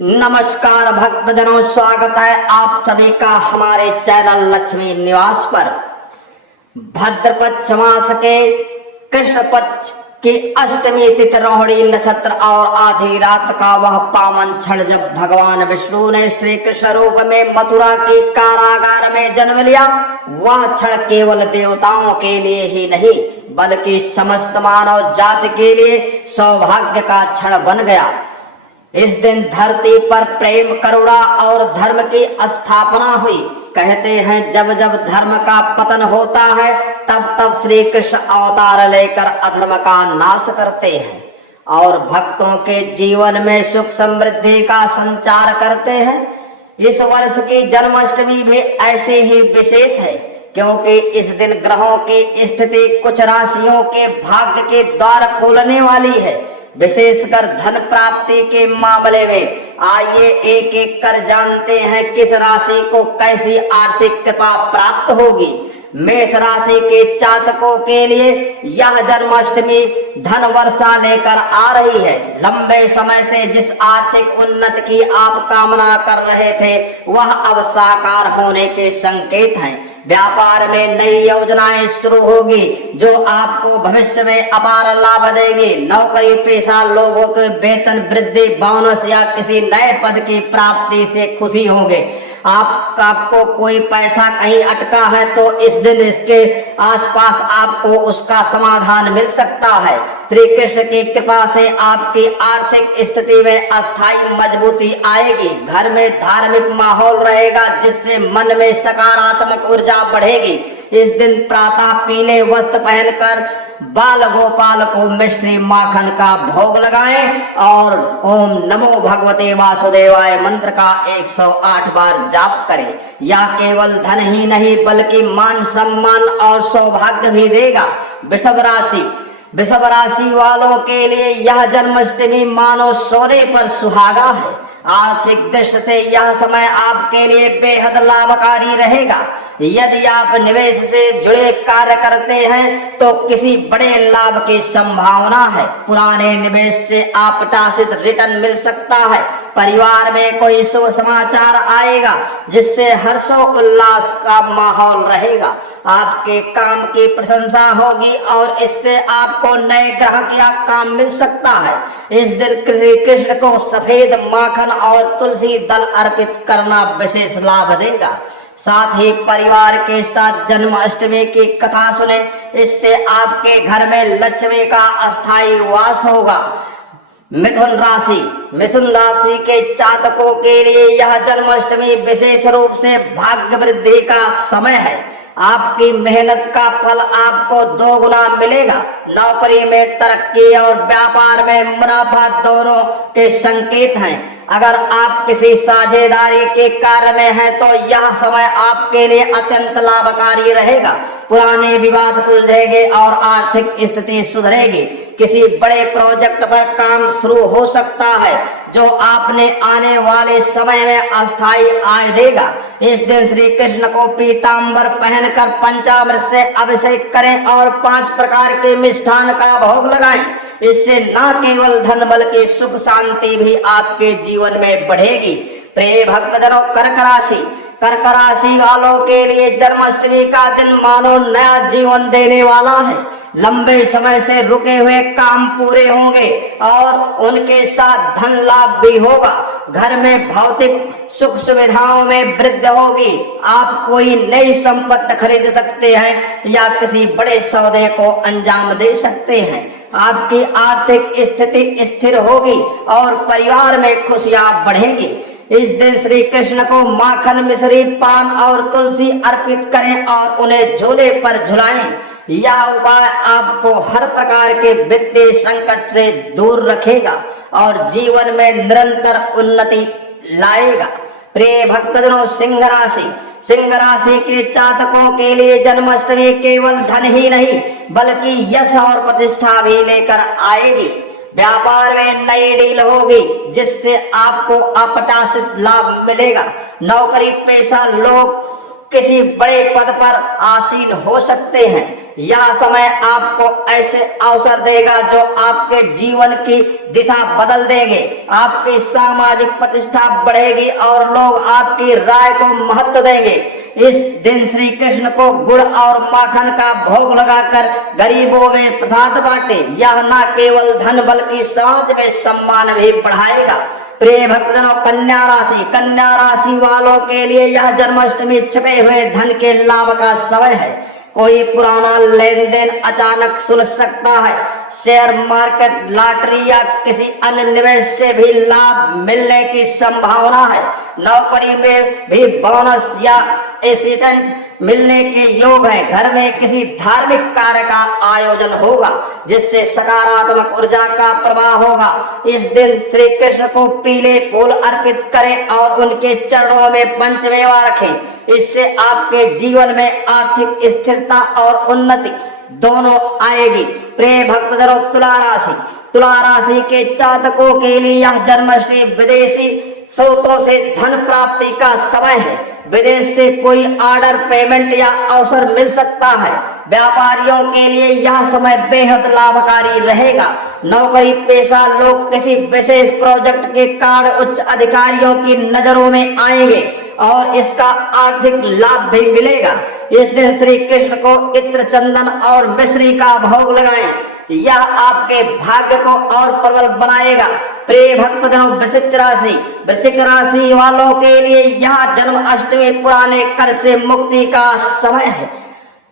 नमस्कार भक्तजनों, स्वागत है आप सभी का हमारे चैनल लक्ष्मी निवास पर। भद्रपक्ष मास के कृष्ण पक्ष की अष्टमी तिथि रोहिणी नक्षत्र और आधी रात का वह पावन क्षण जब भगवान विष्णु ने श्री कृष्ण रूप में मथुरा के कारागार में जन्म लिया, वह क्षण केवल देवताओं के लिए ही नहीं बल्कि समस्त मानव जाति के लिए सौभाग्य का क्षण बन गया। इस दिन धरती पर प्रेम, करुणा और धर्म की स्थापना हुई। कहते हैं जब जब धर्म का पतन होता है तब तब श्री कृष्ण अवतार लेकर अधर्म का नाश करते हैं और भक्तों के जीवन में सुख समृद्धि का संचार करते हैं। इस वर्ष की जन्माष्टमी भी ऐसे ही विशेष है क्योंकि इस दिन ग्रहों की स्थिति कुछ राशियों के भाग्य के द्वार खोलने वाली है। विशेषकर धन प्राप्ति के मामले में आइए एक एक कर जानते हैं किस राशि को कैसी आर्थिक कृपा प्राप्त होगी। मेष राशि के जातकों के लिए यह जन्माष्टमी धन वर्षा लेकर आ रही है। लंबे समय से जिस आर्थिक उन्नति की आप कामना कर रहे थे वह अब साकार होने के संकेत हैं। व्यापार में नई योजनाएं शुरू होगी जो आपको भविष्य में अपार लाभ देंगी। नौकरी पेशा लोगों के वेतन वृद्धि, बोनस या किसी नए पद की प्राप्ति से खुशी होंगे। आपको कोई पैसा कहीं अटका है तो इस दिन इसके आसपास आपको उसका समाधान मिल सकता है। श्री कृष्ण की कृपा से आपकी आर्थिक स्थिति में अस्थायी मजबूती आएगी। घर में धार्मिक माहौल रहेगा जिससे मन में सकारात्मक ऊर्जा बढ़ेगी। इस दिन प्रातः पीले वस्त्र पहनकर बाल गोपाल को मिश्री माखन का भोग लगाएं और ओम नमो भगवते वासुदेवाय मंत्र का 108 बार जाप करें। यह केवल धन ही नहीं बल्कि मान सम्मान और सौभाग्य भी देगा। वृषभ राशि वालों के लिए यह जन्माष्टमी मानो सोने पर सुहागा है। आर्थिक दृष्टि से यह समय आपके लिए बेहद लाभकारी रहेगा। यदि आप निवेश से जुड़े कार्य करते हैं तो किसी बड़े लाभ की संभावना है। पुराने निवेश से अप्रत्याशित रिटर्न मिल सकता है। परिवार में कोई शुभ समाचार आएगा जिससे हर्षोल्लास का माहौल रहेगा। आपके काम की प्रशंसा होगी और इससे आपको नए ग्राहक या काम मिल सकता है। इस दिन श्री कृष्ण को सफेद माखन और तुलसी दल अर्पित करना विशेष लाभ देगा। साथ ही परिवार के साथ जन्माष्टमी की कथा सुने, इससे आपके घर में लक्ष्मी का अस्थायी वास होगा। मिथुन राशि के जातकों के लिए यह जन्माष्टमी विशेष रूप से भाग्य वृद्धि का समय है। आपकी मेहनत का फल आपको दोगुना मिलेगा। नौकरी में तरक्की और व्यापार में मुनाफा दोनों के संकेत हैं। अगर आप किसी साझेदारी के कार्य में हैं तो यह समय आपके लिए अत्यंत लाभकारी रहेगा। पुराने विवाद सुलझेंगे और आर्थिक स्थिति सुधरेगी। किसी बड़े प्रोजेक्ट पर काम शुरू हो सकता है जो आपने आने वाले समय में अस्थायी आय देगा। इस दिन श्री कृष्ण को पीतांबर पहनकर पंचामृत से अभिषेक करें और 5 प्रकार के मिष्ठान का भोग लगाएं। इससे न केवल धन बल्कि सुख शांति भी आपके जीवन में बढ़ेगी। प्रिय भक्तजनों, कर्क राशि वालों के लिए जन्माष्टमी का दिन मानो नया जीवन देने वाला है। लंबे समय से रुके हुए काम पूरे होंगे और उनके साथ धन लाभ भी होगा। घर में भौतिक सुख सुविधाओं में वृद्धि होगी। आप कोई नई संपत्ति खरीद सकते हैं या किसी बड़े सौदे को अंजाम दे सकते हैं। आपकी आर्थिक स्थिति स्थिर होगी और परिवार में खुशियां बढ़ेंगी। इस दिन श्री कृष्ण को माखन, मिश्री, पान और तुलसी अर्पित करें और उन्हें झूले पर झुलाएं। यह उपाय आपको हर प्रकार के वित्तीय संकट से दूर रखेगा और जीवन में निरंतर उन्नति लाएगा। प्रिय भक्तजनों, सिंह राशि के जातकों के लिए जन्माष्टमी केवल धन ही नहीं बल्कि यश और प्रतिष्ठा भी लेकर आएगी। व्यापार में नई डील होगी जिससे आपको अप्रत्याशित लाभ मिलेगा। नौकरी पेशा लोग किसी बड़े पद पर आसीन हो सकते हैं। यह समय आपको ऐसे अवसर देगा जो आपके जीवन की दिशा बदल देंगे। आपकी सामाजिक प्रतिष्ठा बढ़ेगी और लोग आपकी राय को महत्व देंगे। इस दिन श्री कृष्ण को गुड़ और माखन का भोग लगाकर गरीबों में प्रसाद बांटे। यह न केवल धन बल्कि समाज में सम्मान भी बढ़ाएगा। प्रिय भक्तजनों, कन्या राशि वालों के लिए यह जन्माष्टमी छिपे हुए धन के लाभ का समय है। कोई पुराना लेन देन अचानक सुलझ सकता है। शेयर मार्केट, लॉटरी या किसी अन्य निवेश से भी लाभ मिलने की संभावना है। नौकरी में भी बोनस या एक्सीडेंट मिलने के योग है। घर में किसी धार्मिक कार्य का आयोजन होगा जिससे सकारात्मक ऊर्जा का प्रवाह होगा। इस दिन श्री कृष्ण को पीले फूल अर्पित करें और उनके चरणों में पंचमेवा रखें। इससे आपके जीवन में आर्थिक स्थिरता और उन्नति दोनों आएगी। प्रिय भक्तजनों, तुला राशि के जातकों के लिए यह जन्माष्टमी विदेशी स्रोतों से धन प्राप्ति का समय है। विदेश से कोई ऑर्डर, पेमेंट या अवसर मिल सकता है। व्यापारियों के लिए यह समय बेहद लाभकारी रहेगा। नौकरी पेशा लोग किसी विशेष प्रोजेक्ट के कारण उच्च अधिकारियों की नजरों में आएंगे और इसका आर्थिक लाभ भी मिलेगा। इस दिन श्री कृष्ण को इत्र, चंदन और मिश्री का भोग लगाएं। यह आपके भाग्य को और प्रबल बनाएगा। प्रिय भक्तजनों, वृश्चिक राशि वालों के लिए यह जन्माष्टमी पुराने कर्ज से मुक्ति का समय है।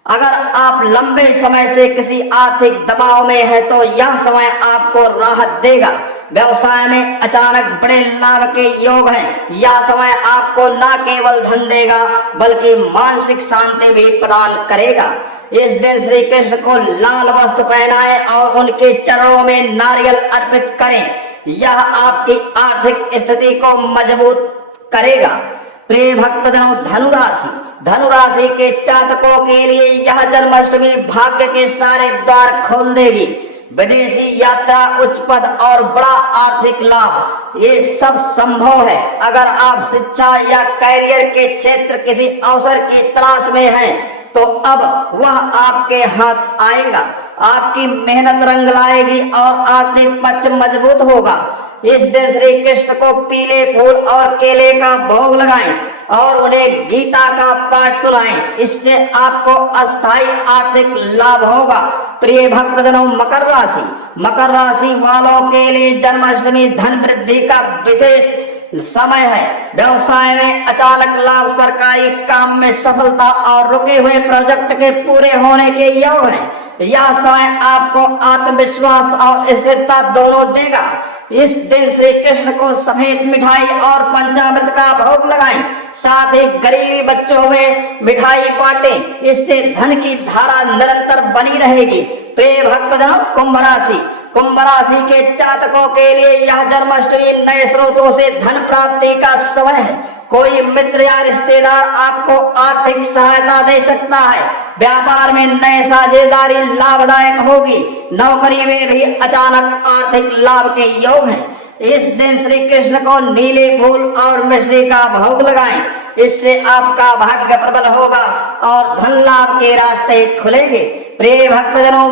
अगर आप लंबे समय से किसी आर्थिक दबाव में हैं तो यह समय आपको राहत देगा। व्यवसाय में अचानक बड़े लाभ के योग हैं। यह समय आपको न केवल धन देगा बल्कि मानसिक शांति भी प्रदान करेगा। इस दिन श्री कृष्ण को लाल वस्त्र पहनाएं और उनके चरणों में नारियल अर्पित करें। यह आपकी आर्थिक स्थिति को मजबूत करेगा। प्रिय भक्तजनों, धनु राशि के जातकों के लिए यह जन्माष्टमी भाग्य के सारे द्वार खोल देगी। विदेशी यात्रा, उच्च पद और बड़ा आर्थिक लाभ, ये सब संभव है। अगर आप शिक्षा या कैरियर के क्षेत्र किसी अवसर की तलाश में हैं तो अब वह आपके हाथ आएगा। आपकी मेहनत रंग लाएगी और आर्थिक पक्ष मजबूत होगा। इस दिन श्री कृष्ण को पीले फूल और केले का भोग लगाएं और उन्हें गीता का पाठ सुनाएं। इससे आपको अस्थायी आर्थिक लाभ होगा। प्रिय भक्तजनों, मकर राशि वालों के लिए जन्माष्टमी धन वृद्धि का विशेष समय है। व्यवसाय में अचानक लाभ, सरकारी काम में सफलता और रुके हुए प्रोजेक्ट के पूरे होने के योग है। यह समय आपको आत्मविश्वास और स्थिरता दोनों देगा। इस दिन श्री कृष्ण को सफेद मिठाई और पंचामृत का भोग लगाएं। साथ ही गरीबी बच्चों में मिठाई बांटें। इससे धन की धारा निरंतर बनी रहेगी। प्रिय भक्तजनों, कुंभ राशि के जातकों के लिए यह जन्माष्टमी नए स्रोतों से धन प्राप्ति का समय है। कोई मित्र या रिश्तेदार आपको आर्थिक सहायता दे सकता है। व्यापार में नए साझेदारी लाभदायक होगी। नौकरी में भी अचानक आर्थिक लाभ के योग हैं। इस दिन श्री कृष्ण को नीले फूल और मिश्री का भोग लगाएं। इससे आपका भाग्य प्रबल होगा और धन लाभ के रास्ते खुलेंगे। प्रिय भक्तजनों,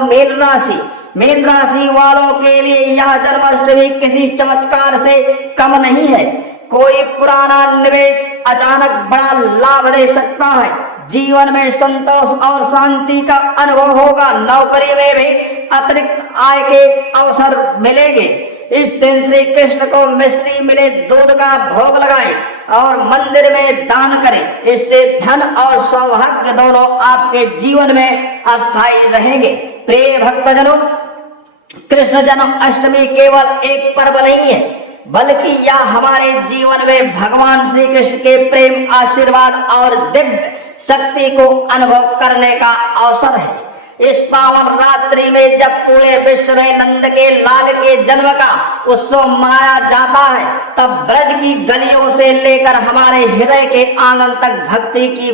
मीन राशि वालों के लिए यह जन्माष्टमी किसी चमत्कार से कम नहीं है। कोई पुराना निवेश अचानक बड़ा लाभ दे सकता है। जीवन में संतोष और शांति का अनुभव होगा। नौकरी में भी अतिरिक्त आय के अवसर मिलेंगे। इस दिन श्री कृष्ण को मिश्री मिले दूध का भोग लगाएं और मंदिर में दान करें। इससे धन और सौभाग्य दोनों आपके जीवन में अस्थायी रहेंगे। प्रिय भक्तजनों, कृष्ण जन्माष्टमी केवल एक पर्व नहीं है बल्कि यह हमारे जीवन में भगवान श्री कृष्ण के प्रेम, आशीर्वाद और दिव्य शक्ति को अनुभव करने का अवसर है। इस पावन रात्रि में जब पूरे विश्व में नंद के लाल के जन्म का उत्सव मनाया जाता है तब ब्रज की गलियों से लेकर हमारे हृदय के आंगन तक भक्ति की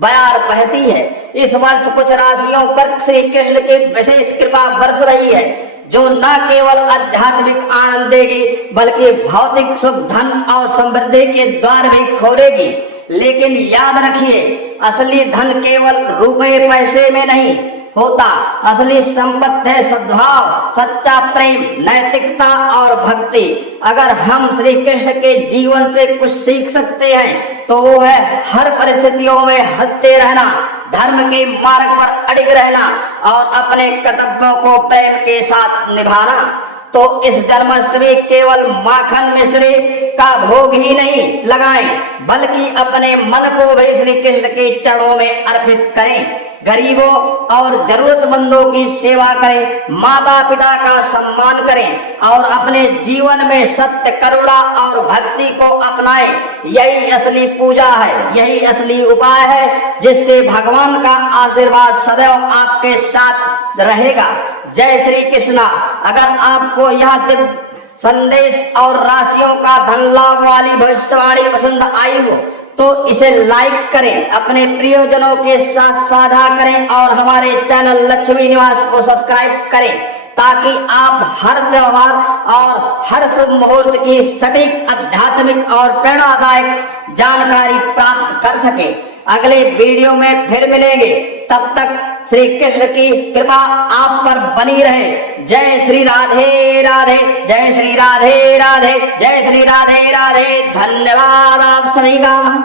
बयार बहती है। इस वर्ष कुछ राशियों पर श्री कृष्ण की विशेष कृपा बरस रही है जो न केवल आध्यात्मिक आनंद देगी बल्कि भौतिक सुख, धन और समृद्धि के द्वार भी खोलेगी। लेकिन याद रखिए, असली धन केवल रुपए पैसे में नहीं होता। असली संपत्ति है सद्भाव, सच्चा प्रेम, नैतिकता और भक्ति। अगर हम श्री कृष्ण के जीवन से कुछ सीख सकते हैं तो वो है हर परिस्थितियों में हंसते रहना, धर्म के मार्ग पर अडिग रहना और अपने कर्तव्यों को प्रेम के साथ निभाना। तो इस जन्माष्टमी केवल माखन मिश्री का भोग ही नहीं लगाएं, बल्कि अपने मन को भी श्री कृष्ण के चरणों में अर्पित करें। गरीबों और जरूरतमंदों की सेवा करें, माता पिता का सम्मान करें और अपने जीवन में सत्य, करुणा और भक्ति को अपनाएं। यही असली पूजा है, यही असली उपाय है जिससे भगवान का आशीर्वाद सदैव आपके साथ रहेगा। जय श्री कृष्णा। अगर आपको यह दिव्य संदेश और राशियों का धन लाभ वाली भविष्यवाणी पसंद आई हो तो इसे लाइक करें, अपने प्रियजनों के साथ साझा करें और हमारे चैनल लक्ष्मी निवास को सब्सक्राइब करें ताकि आप हर त्योहार और हर शुभ मुहूर्त की सटीक, आध्यात्मिक और प्रेरणादायक जानकारी प्राप्त कर सके। अगले वीडियो में फिर मिलेंगे, तब तक श्री कृष्ण की कृपा आप पर बनी रहे। जय श्री राधे राधे, जय श्री राधे राधे, जय श्री राधे राधे। धन्यवाद आप सभी का।